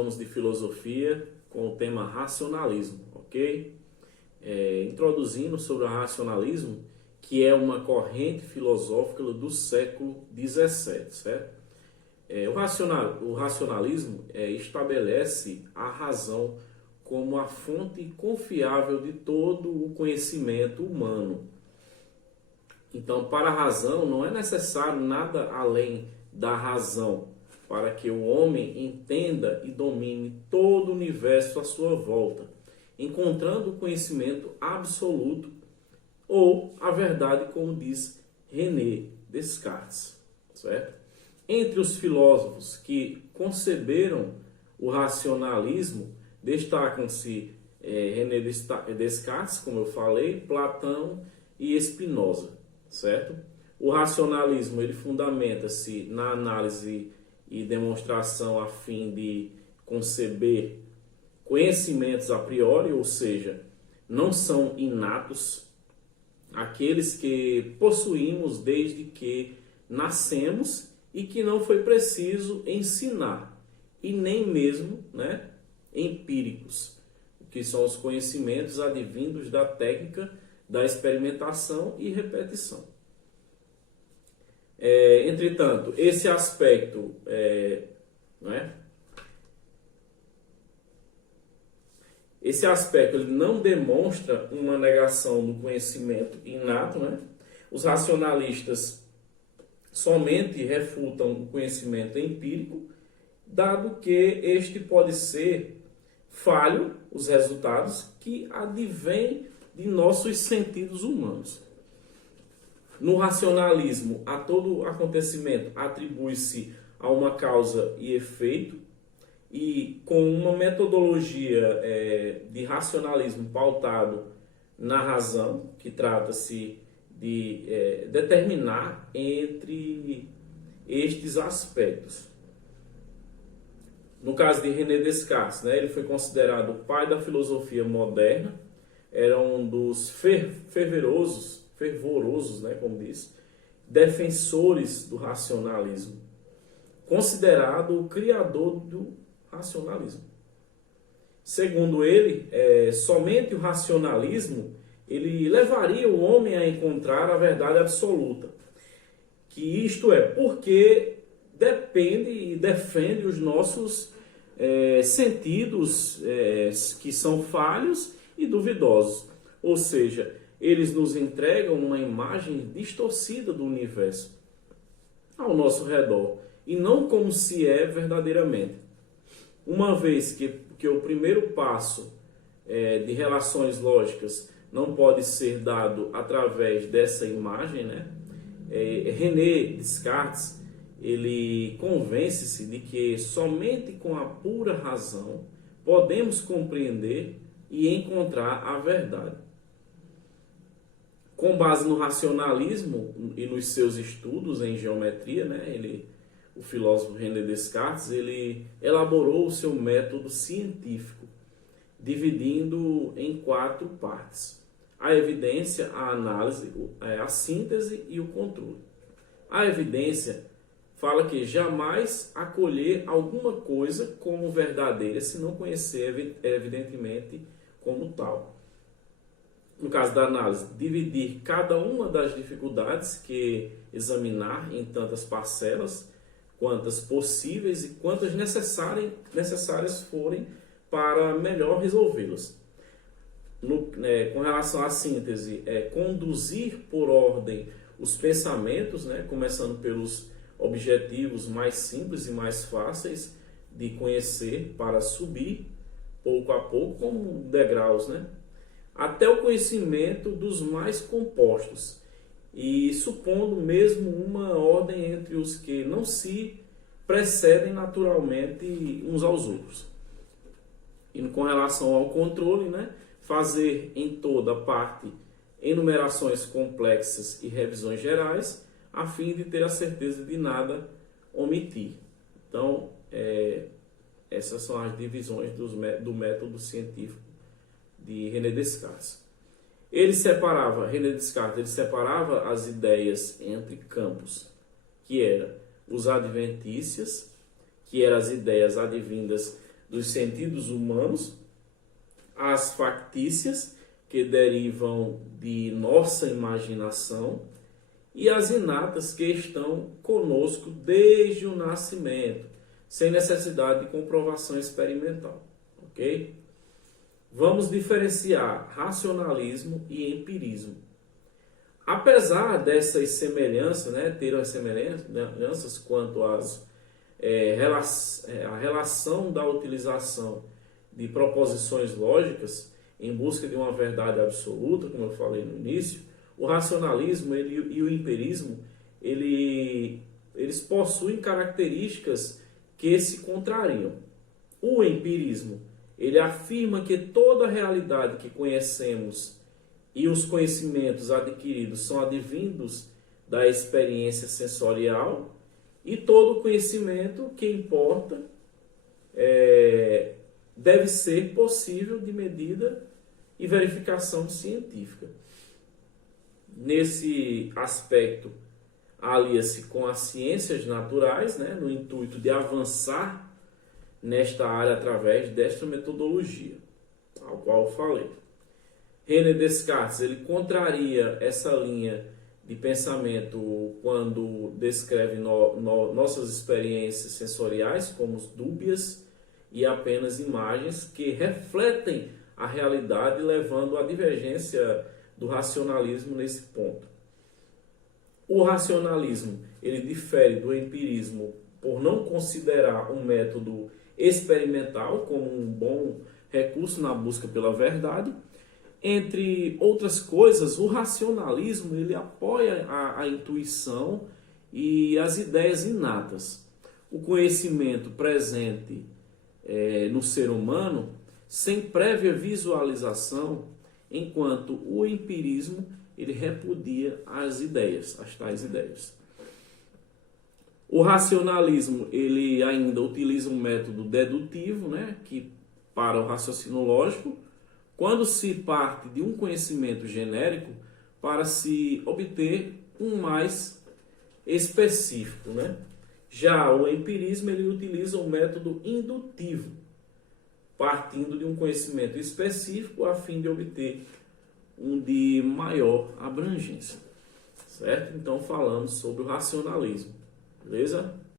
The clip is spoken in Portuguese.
vamos de filosofia com o tema racionalismo, ok? Introduzindo sobre o racionalismo, que é uma corrente filosófica do século XVII, certo? O racionalismo estabelece a razão como a fonte confiável de todo o conhecimento humano. Então, para a razão, não é necessário nada além da razão para que o homem entenda e domine todo o universo à sua volta, encontrando o conhecimento absoluto ou a verdade, como diz René Descartes, certo? Entre os filósofos que conceberam o racionalismo, destacam-se René Descartes, como eu falei, Platão e Spinoza, certo? O racionalismo ele fundamenta-se na análise e demonstração a fim de conceber conhecimentos a priori, ou seja, não são inatos, aqueles que possuímos desde que nascemos e que não foi preciso ensinar, e nem mesmo, empíricos, que são os conhecimentos advindos da técnica da experimentação e repetição. Entretanto, esse aspecto esse aspecto ele não demonstra uma negação do conhecimento inato, Os racionalistas somente refutam o conhecimento empírico, dado que este pode ser falho, os resultados que advêm de nossos sentidos humanos. No racionalismo, a todo acontecimento atribui-se a uma causa e efeito, e com uma metodologia de racionalismo pautado na razão, que trata-se de determinar entre estes aspectos. No caso de René Descartes, ele foi considerado o pai da filosofia moderna, era um dos fervorosos, como diz, defensores do racionalismo, considerado o criador do racionalismo. Segundo ele, somente o racionalismo ele levaria o homem a encontrar a verdade absoluta, que isto é, porque depende e defende os nossos sentidos que são falhos e duvidosos, ou seja, eles nos entregam uma imagem distorcida do universo ao nosso redor, e não como se é verdadeiramente. Uma vez que o primeiro passo de relações lógicas não pode ser dado através dessa imagem, René Descartes ele convence-se de que somente com a pura razão podemos compreender e encontrar a verdade. Com base no racionalismo e nos seus estudos em geometria, o filósofo René Descartes ele elaborou o seu método científico, dividindo em 4 partes: a evidência, a análise, a síntese e o controle. A evidência fala que jamais acolher alguma coisa como verdadeira se não conhecer evidentemente como tal. No caso da análise, dividir cada uma das dificuldades que examinar em tantas parcelas, quantas possíveis e quantas necessárias forem para melhor resolvê-las. Com relação à síntese, conduzir por ordem os pensamentos, começando pelos objetivos mais simples e mais fáceis de conhecer para subir pouco a pouco, como degraus, até o conhecimento dos mais compostos, e supondo mesmo uma ordem entre os que não se precedem naturalmente uns aos outros. E com relação ao controle, fazer em toda parte enumerações complexas e revisões gerais, a fim de ter a certeza de nada omitir. Então, essas são as divisões do método científico de René Descartes. René Descartes separava as ideias entre campos, que eram os adventícias, que eram as ideias advindas dos sentidos humanos, as factícias, que derivam de nossa imaginação, e as inatas, que estão conosco desde o nascimento, sem necessidade de comprovação experimental. Ok? Vamos diferenciar racionalismo e empirismo. Apesar dessas semelhanças, né, ter as semelhanças quanto às a relação da utilização de proposições lógicas em busca de uma verdade absoluta, como eu falei no início, o racionalismo e o empirismo, eles possuem características que se contrariam. O empirismo, ele afirma que toda a realidade que conhecemos e os conhecimentos adquiridos são advindos da experiência sensorial, e todo conhecimento que importa deve ser possível de medida e verificação científica. Nesse aspecto, alia-se com as ciências naturais, né, no intuito de avançar nesta área através desta metodologia, ao qual eu falei. René Descartes, ele contraria essa linha de pensamento quando descreve nossas experiências sensoriais como dúbias e apenas imagens que refletem a realidade, levando à divergência do racionalismo nesse ponto. O racionalismo, ele difere do empirismo por não considerar um método experimental como um bom recurso na busca pela verdade. Entre outras coisas, o racionalismo, ele apoia a intuição e as ideias inatas. O conhecimento presente no ser humano, sem prévia visualização, enquanto o empirismo, ele repudia as ideias, as tais ideias. O racionalismo, ele ainda utiliza um método dedutivo, né, que para o raciocínio lógico, quando se parte de um conhecimento genérico para se obter um mais específico, né? Já o empirismo, ele utiliza o método indutivo, partindo de um conhecimento específico a fim de obter um de maior abrangência. Certo? Então falamos sobre o racionalismo. Beleza?